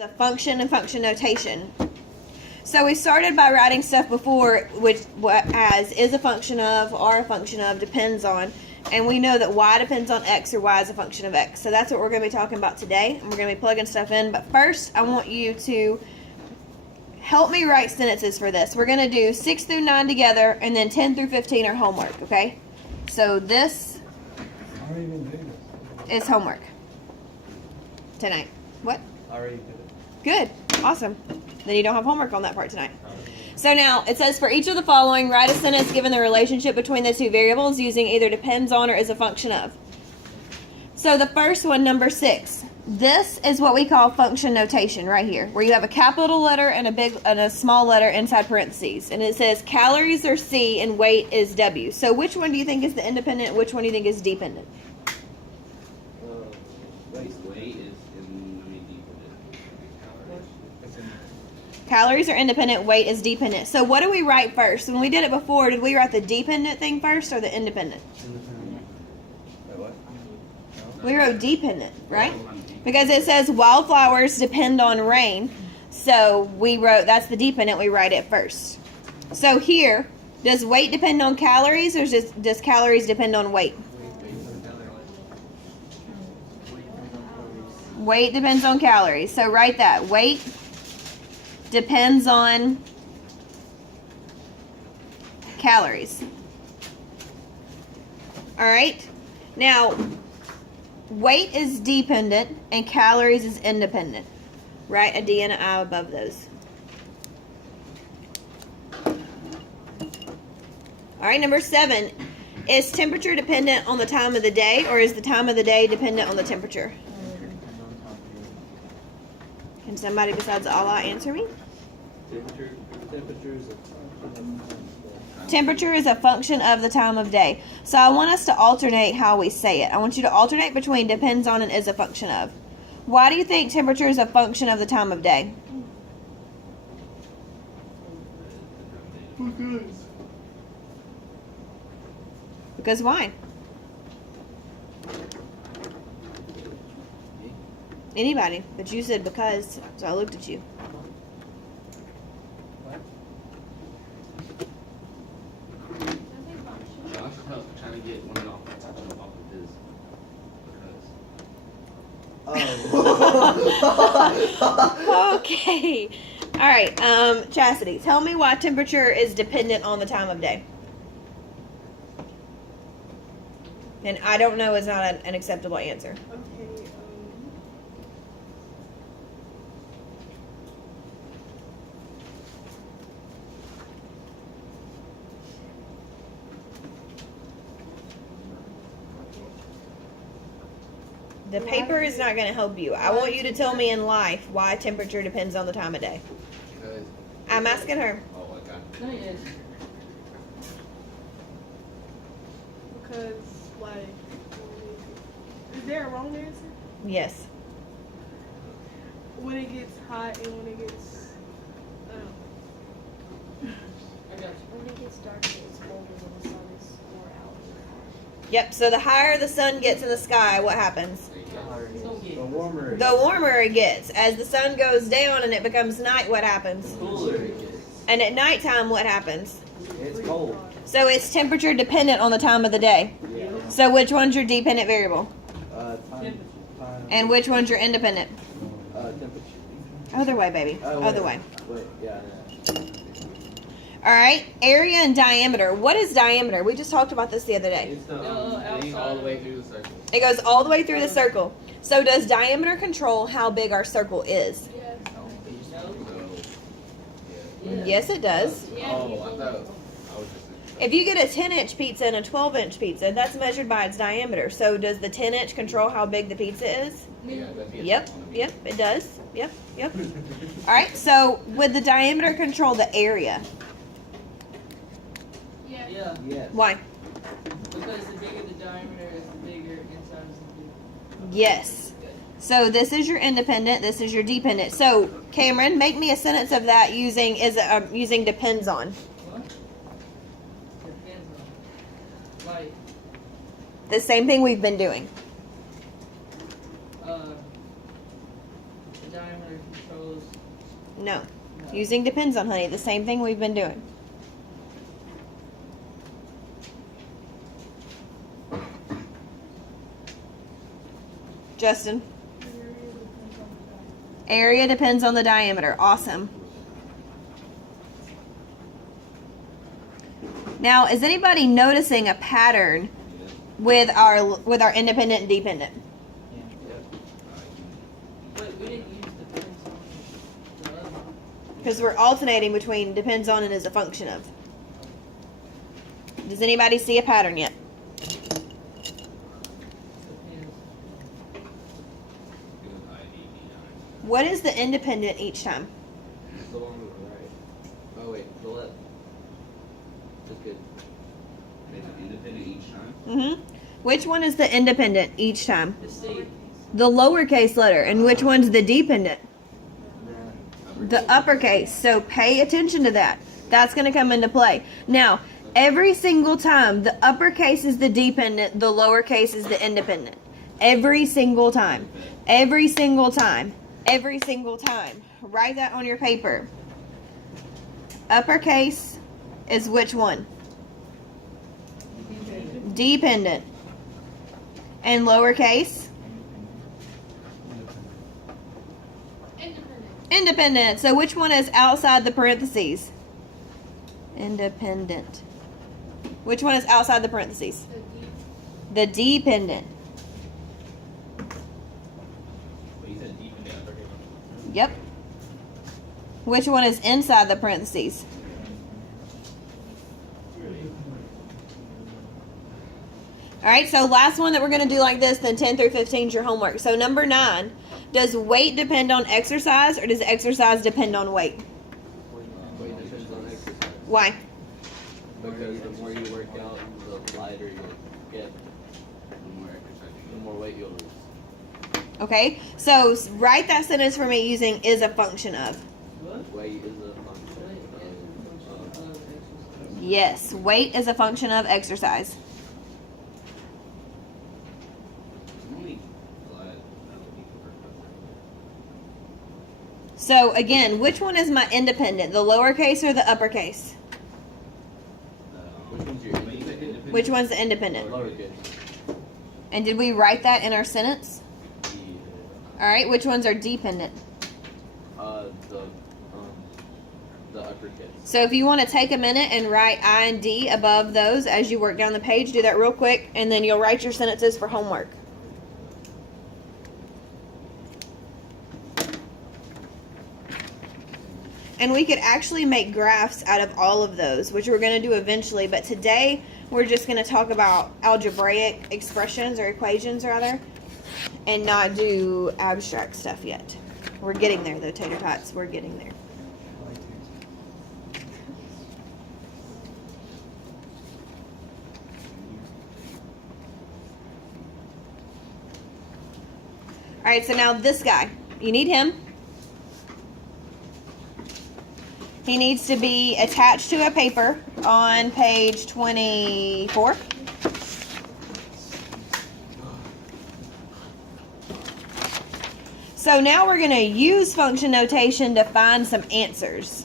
The function and function notation. So we started by writing stuff before, which as is a function of, are a function of, depends on, and we know that y depends on x or y is a function of x. So that's what we're going to be talking about today, and we're going to be plugging stuff in. But first, I want you to help me write sentences for this. We're going to do 6 through 9 together, and then 10 through 15 are homework, okay? So this is homework tonight. What? I already did it. Good. Awesome. Then you don't have homework on that part tonight. So now it says for each of the following, write a sentence given the relationship between the two variables using either depends on or is a function of. So the first one, number 6. This is what we call function notation right here, where you have a capital letter and a small letter inside parentheses. And it says calories are C and weight is W. So which one do you think is the independent? Which one do you think is dependent? Weight is Calories are independent, weight is dependent. So what do we write first? When we did it before, did we write the dependent thing first or the independent? We wrote dependent, right? Because it says wildflowers depend on rain. So we wrote, that's the dependent, we write it first. So here, does weight depend on calories or does calories depend on weight? Weight depends on calories. So write that. Weight depends on calories. All right. Now, weight is dependent and calories is independent. Write a D and an I above those. All right. Number 7. Is temperature dependent on the time of the day or is the time of the day dependent on the temperature? Can somebody besides Allah answer me? Temperature is a function of the time of day. So I want us to alternate how we say it. I want you to alternate between depends on and is a function of. Why do you think temperature is a function of the time of day? Because why? Anybody, but you said because, so I looked at you. Josh was trying to get one off of his Okay. All right. Chastity, tell me why temperature is dependent on the time of day. And I don't know is not an acceptable answer. Okay. The paper is not going to help you. I want you to tell me in life why temperature depends on the time of day. because. I'm asking her. Oh, okay. Not yet. Because, like, is there a wrong answer? Yes. When it gets hot and when it gets, When it gets dark, it's colder when the sun is more out. Yep. So the higher the sun gets in the sky, what happens? The warmer. The warmer it gets. As the sun goes down and it becomes night, what happens? cooler it gets. And at nighttime, what happens? It's cold. So it's temperature dependent on the time of the day. Yeah. So which one's your dependent variable? Time. And which one's your independent? Temperature. Other way, baby. Other way. Wait, yeah. All right. Area and diameter. What is diameter? We just talked about this the other day. It's the thing outside all the of way it. through the circle. It goes all the way through the circle. So does diameter control how big our circle is? yes. Yes, it does. Oh, I thought. I was just. If you get a 10-inch pizza and a 12-inch pizza, that's measured by its diameter. So does the 10-inch control how big the pizza is? Yeah, that'd be a Yep, tough one. yep, it does. Yep, yep. All right, so would the diameter control the area? Yeah. Yeah, Yes. Why? because the bigger the diameter is, the bigger inside is the bigger. Yes. So this is your independent, this is your dependent. So Cameron, make me a sentence of that using using depends on. What? Depends on. Like, The same thing we've been doing. the diameter controls. No. No. Using depends on, honey. The same thing we've been doing. Justin. Area depends on the diameter. Awesome. Now, is anybody noticing a pattern with our independent and dependent? Wait, we didn't use depends on the other. Because we're alternating between depends on and is a function of. Does anybody see a pattern yet? Depends. What is the independent each time? It's the one on the right. Oh wait, the left. That's good. Make it independent each time. Mm-hmm. Which one is the independent each time? It's the The lowercase letter. And which one's the dependent? The uppercase. So pay attention to that. That's going to come into play. Now, every single time, the uppercase is the dependent, the lowercase is the independent. Every single time. Every single time. Every single time. Write that on your paper. Uppercase is which one? Dependent. And lowercase? Independent. So which one is outside the parentheses? Independent. Which one is outside the parentheses? The dependent. But you said deep into uppercase. Yep. Which one is inside the parentheses? Alright, so last one that we're going to do like this, then 10 through 15 is your homework. So number 9, does weight depend on exercise or does exercise depend on weight? Weight depends on exercise. Why? Because the more you work out, the lighter you'll get. The more exercise you The get. more weight you'll lose. Okay, so write that sentence for me using is a function of. what? Weight is a function Weight is a function of exercise. Yes, weight is a function of exercise. I'm only glad that would be the first one. So again, which one is my independent, the lowercase or the uppercase? Which one's your But you said independent. Which one's the independent? Lowercase. And did we write that in our sentence? Yeah. All right, which ones are dependent? The uppercase. So if you want to take a minute and write I and D above those as you work down the page, do that real quick, and then you'll write your sentences for homework. And we could actually make graphs out of all of those, which we're going to do eventually, but today we're just going to talk about algebraic expressions or equations rather, and not do abstract stuff yet. We're getting there though, Tater Tots, we're getting there. Alright, so now this guy. You need him. He needs to be attached to a paper on page 24. So now we're going to use function notation to find some answers.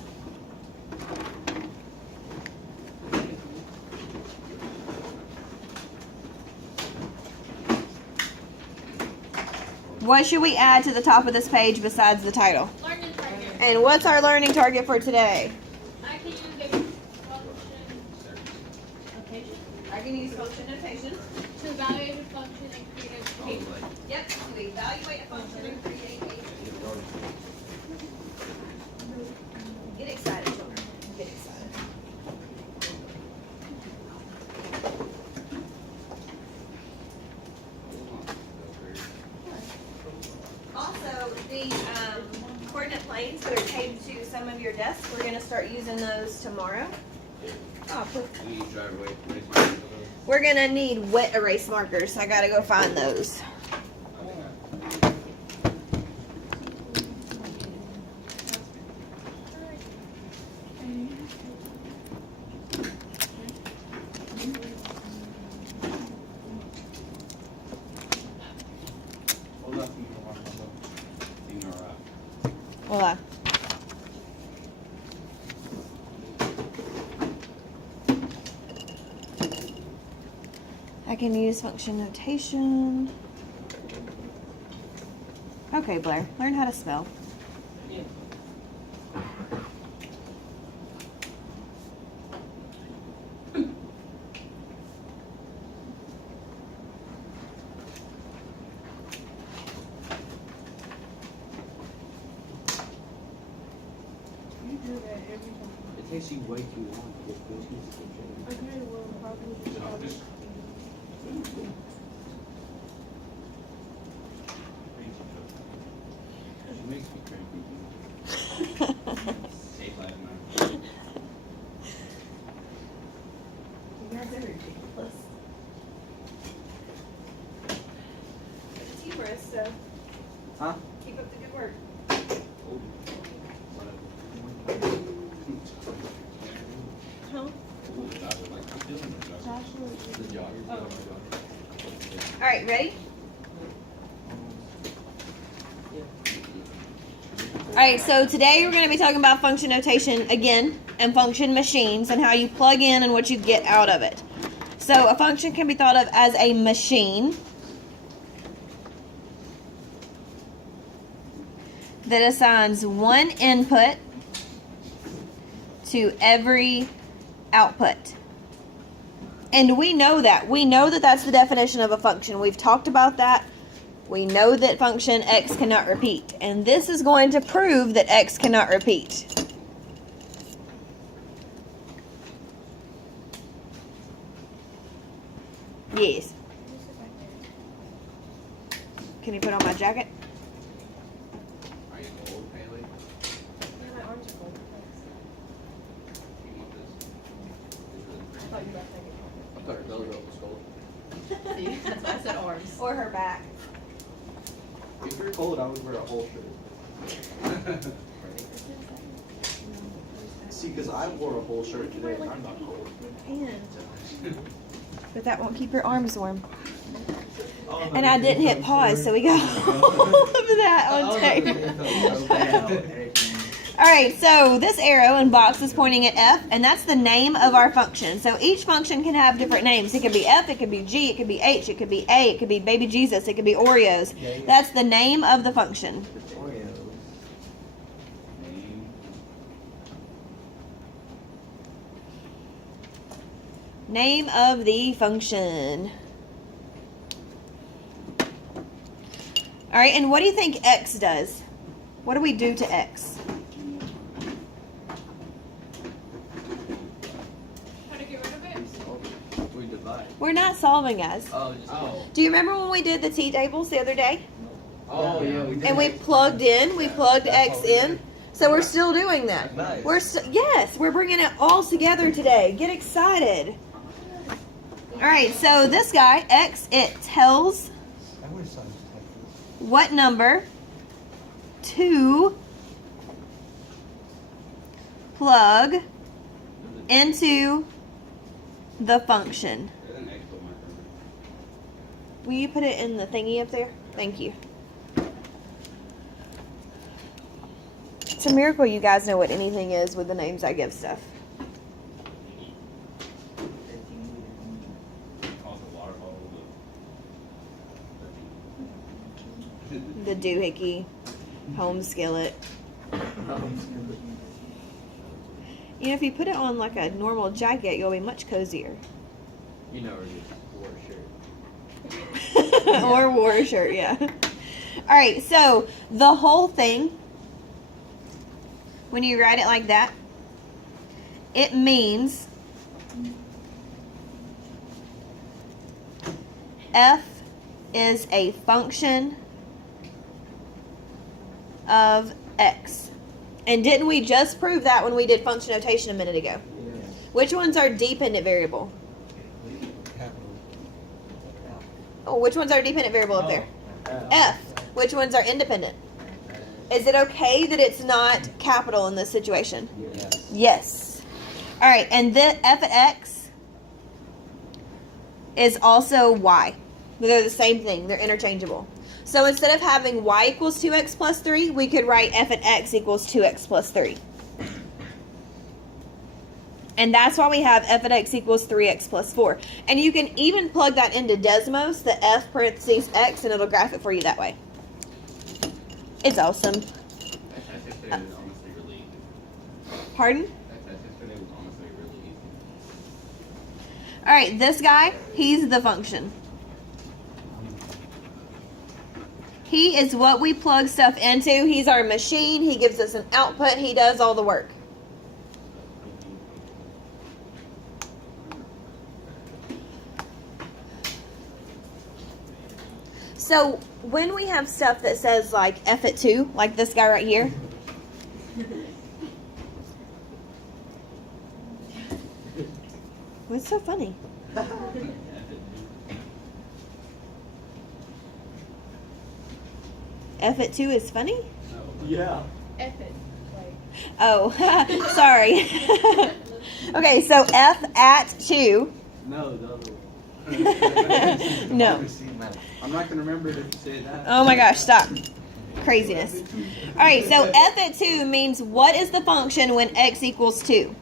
What should we add to the top of this page besides the title? Learning target. And what's our learning target for today? I can use a function notation I can use function notation. to evaluate a function and create a Oh, table. like, Yep, to evaluate a function and create a table. Get excited, children. Get excited. Also, the coordinate planes that are taped to some of your desks, we're going to start using those tomorrow. Oh, perfect. we drive away from race markers. We're going to need wet erase markers. I got to go find those. Hold on. I can use function notation. Okay, Blair, learn how to spell. Yeah. You do that every time. It takes you way too long to get through these. Okay, well, probably just No, try just- to- She makes me cranky. 859. You guys are ridiculous. It's humorous, so Huh? keep up the good work. Oh. Huh? Oh, the doctor, like, I'm feeling the doctor. Joshua. The jogger. Oh. All right, ready? All right, so today we're going to be talking about function notation again and function machines and how you plug in and what you get out of it. So a function can be thought of as a machine that assigns one input to every output. And we know that. We know that that's the definition of a function. We've talked about that. We know that function x cannot repeat. And this is going to prove that x cannot repeat. Yes. Can you put on my jacket? Are you cold, Haley? My arms are cold. You want this? I thought you were thinking. I thought her belly button was cold. See, that's why I said arms. Or her back. If you're cold, I would wear a whole shirt. See, because I wore a whole shirt today and I'm not cold. But that won't keep your arms warm. Oh, And I didn't hit pause, so we got all of that on tape. Alright, so this arrow and box is pointing at F, and that's the name of our function. So each function can have different names. It could be F, it could be G, it could be H, it could be A, it could be Baby Jesus, it could be Oreos. That's the name of the function. Name. Name of the function. Alright, and what do you think X does? What do we do to X? How to get rid of it? We divide. We're not solving, guys. Oh, just Do you remember when we did the T-tables the other day? Oh, yeah, we did. And we plugged X in. So we're still doing that. Nice. Yes, we're bringing it all together today. Get excited. All right, so this guy, X, it tells what number to plug into the function. There's an expo marker. Will you put it in the thingy up there? Thank you. It's a miracle you guys know what anything is with the names I give stuff. Also water bottle. The doohickey, home skillet. You know, if you put it on like a normal jacket, you'll be much cozier. You know, or just wore a shirt. Or wore a shirt, yeah. All right, so the whole thing, when you write it like that, it means F is a function of X. And didn't we just prove that when we did function notation a minute ago? Which one's our dependent variable? Oh, which one's our dependent variable up there? F. Which one's our independent? Is it okay that it's not capital in this situation? Yes. Yes. All right, and the F at X is also Y. They're the same thing. They're interchangeable. So So instead of having y equals 2x plus 3, we could write f at x equals 2x plus 3. And that's why we have f at x equals 3x plus 4. And you can even plug that into Desmos, the f parentheses x, and it'll graph it for you that way. It's awesome. That test yesterday was honestly really easy. Pardon? That test yesterday was honestly really easy. All right, this guy, he's the function. He is what we plug stuff into. He's our machine. He gives us an output. He does all the work. So when we have stuff that says like f at 2, like this guy right here, what's so funny? F at 2 is funny? Yeah. F it. Like, Oh, sorry. Okay, so f at 2. No, the other one. No. I'm not gonna remember it if you say that. Oh my gosh, stop. Craziness. All right, so f at 2 means what is the function when x equals 2?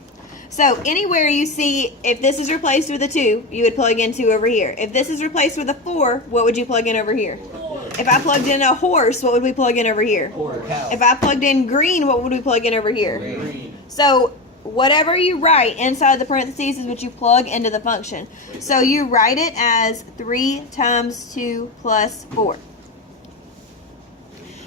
So anywhere you see, if this is replaced with a 2, you would plug in 2 over here. If this is replaced with a 4, what would you plug in over here? If I plugged in a horse, what would we plug in over here? If I plugged in green, what would we plug in over here? Green. So whatever you write inside the parentheses is what you plug into the function. So you write it as 3 times 2 plus 4.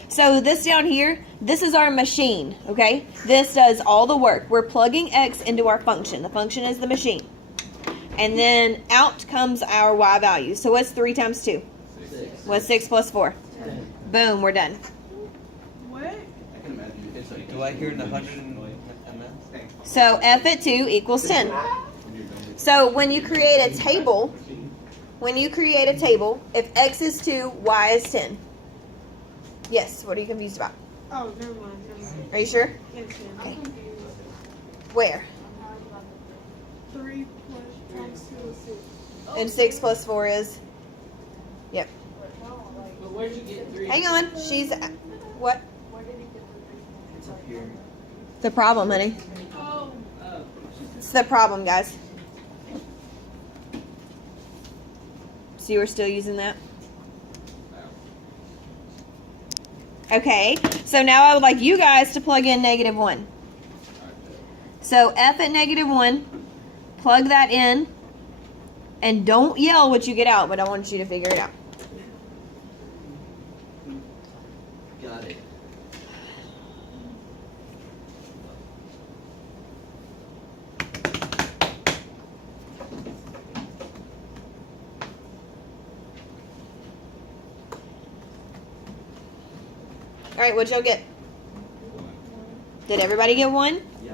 So this down here, this is our machine, okay? This does all the work. We're plugging x into our function. The function is the machine. And then out comes our y value. So what's 3 times 2? 6. What's 6 plus 4? 10. Boom, we're done. what? I can imagine it's like. Do I hear the 100 ms? So f at 2 equals 10. So when you create a table, if x is 2, y is 10. Yes, what are you confused about? Oh, never mind. Never mind. Are you sure? Yes, Okay. I'm confused. Where? 3 plus times 2 is 6. And 6 plus 4 is? Yep. But where'd you get 3? Hang on. She's, what? Where did he get the It's up here. The problem, honey. Oh, Oh. It's the problem, guys. So you were still using that? Okay, so now I would like you guys to plug in -1. So f at -1, plug that in, and don't yell what you get out, but I want you to figure it out. Got it. All right, what'd y'all get? Did everybody get 1? Yeah.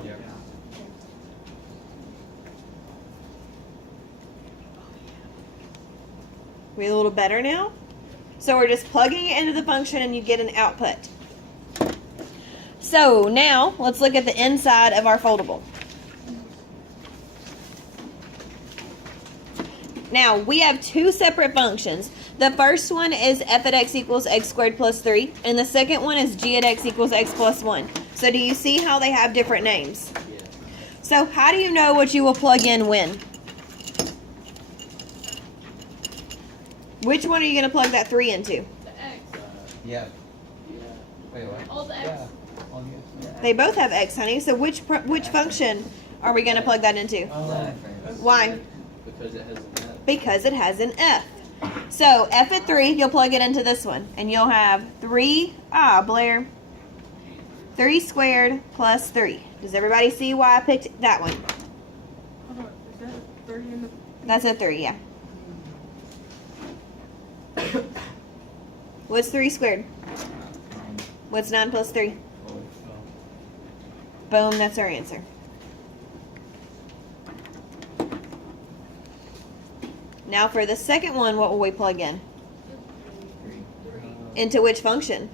We a little better now? So we're just plugging it into the function and you get an output. So now let's look at the inside of our foldable. Now we have 2 separate functions. The first one is f at x equals x squared plus 3, and the second one is g at x equals x plus 1. So do you see how they have different names? Yeah. So how do you know what you will plug in when? Which one are you going to plug that 3 into? the X. Yeah. Yeah. Wait, what? All the X. Yeah. Oh, yes. They both have x, honey. So which function are we going to plug that into? Why? Because it has an F. Because it has an f. So f at 3, you'll plug it into this one, and you'll have 3. Blair. 3 squared plus 3. Does everybody see why I picked that one? Hold on. Is that 3 in the. That's a 3, yeah. What's 3 squared? What's 9 plus 3? Boom, that's our answer. Now for the second one, what will we plug in? Into which function?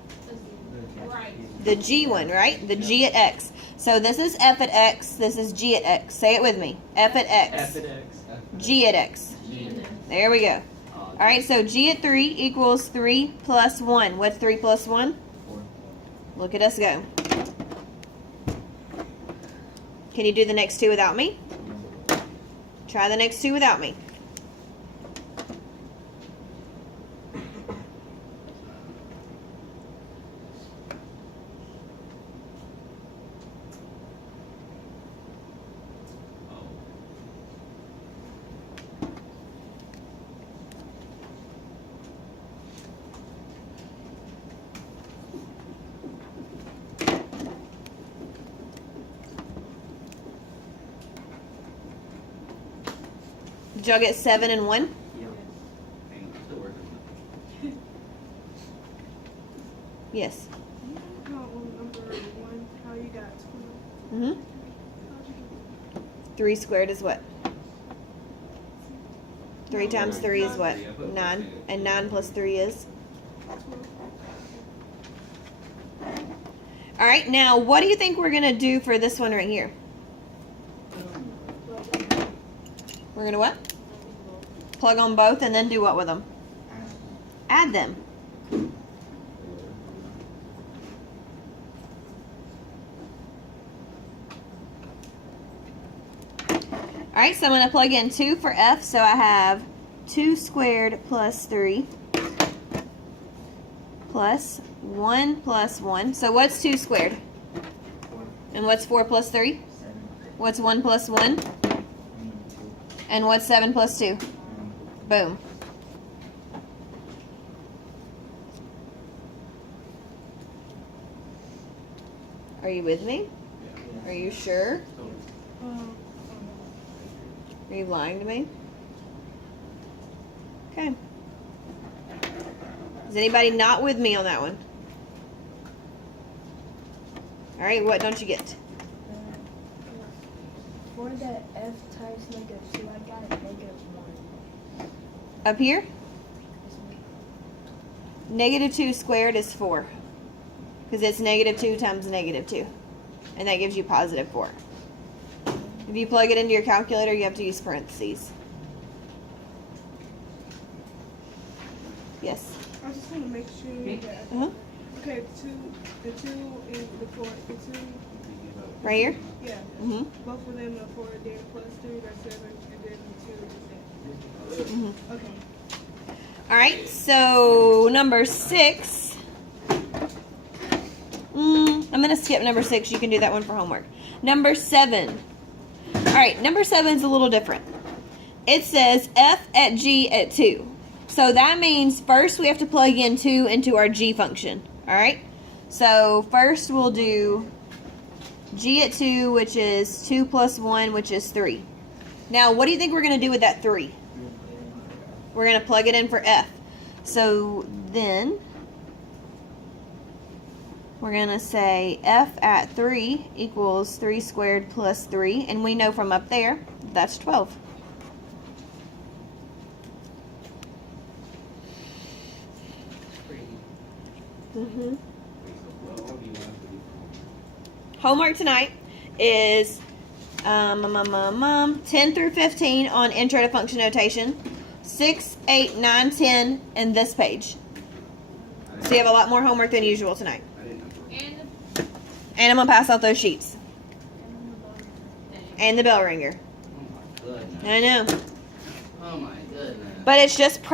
Right. The g one, right? The g at x. So this is f at x, this is g at x. Say it with me. F at x, F at X. g at x. G. There we go. Alright, so G at 3 equals 3 plus 1. What's 3 plus 1? 4. Look at us go. Can you do the next two without me? Try the next two without me. Oh. Did y'all get 7 and 1? Hang on, still working on it. Yes. How on number 1, how you got 12? Mm-hmm. How'd you get 3 squared is what? 3 No, times 3 is what? I put 9. And 9 plus 3 is? 12? Alright, now what do you think we're going to do for this one right here? We're going to what? Plug on both and then do what with them? Add them. Alright, so I'm going to plug in 2 for F, so I have 2 squared plus 3 plus 1 plus 1. So what's 2 squared? 4. And what's 4 plus 3? 7. What's 1 plus 1? I mean, 2. And what's 7 plus 2? Boom. Are you with me? Are you sure? Are you lying to me? Okay. Is anybody not with me on that one? Alright, what don't you get? For the F times -2, I got -1. Up here? -2 squared is 4. Because it's -2 times -2. And that gives you +4. If you plug it into your calculator, you have to use parentheses. Yes. I just want to make sure that. Uh-huh. Okay, the 2 is the 4. The 2, Right here? yeah. Mm-hmm. Both of them are 4, then plus 3, that's 7, and then the 2 is 8. Mm-hmm. Okay. Alright, so number 6. I'm going to skip number 6. You can do that one for homework. Number 7. Alright, number 7 is a little different. It says F at G at 2. So that means first we have to plug in 2 into our G function. Alright? So first we'll do G at 2, which is 2 plus 1, which is 3. Now, what do you think we're going to do with that 3? We're going to plug it in for F. So then we're going to say F at 3 equals 3 squared plus 3. And we know from up there, that's 12. Mm-hmm. Homework tonight is 10 through 15 on Intro to Function Notation. 6, 8, 9, 10 in this page. So you have a lot more homework than usual tonight. And I'm going to pass out those sheets. And the bell ringer. Oh my goodness. I know. Oh my goodness. But it's just practice.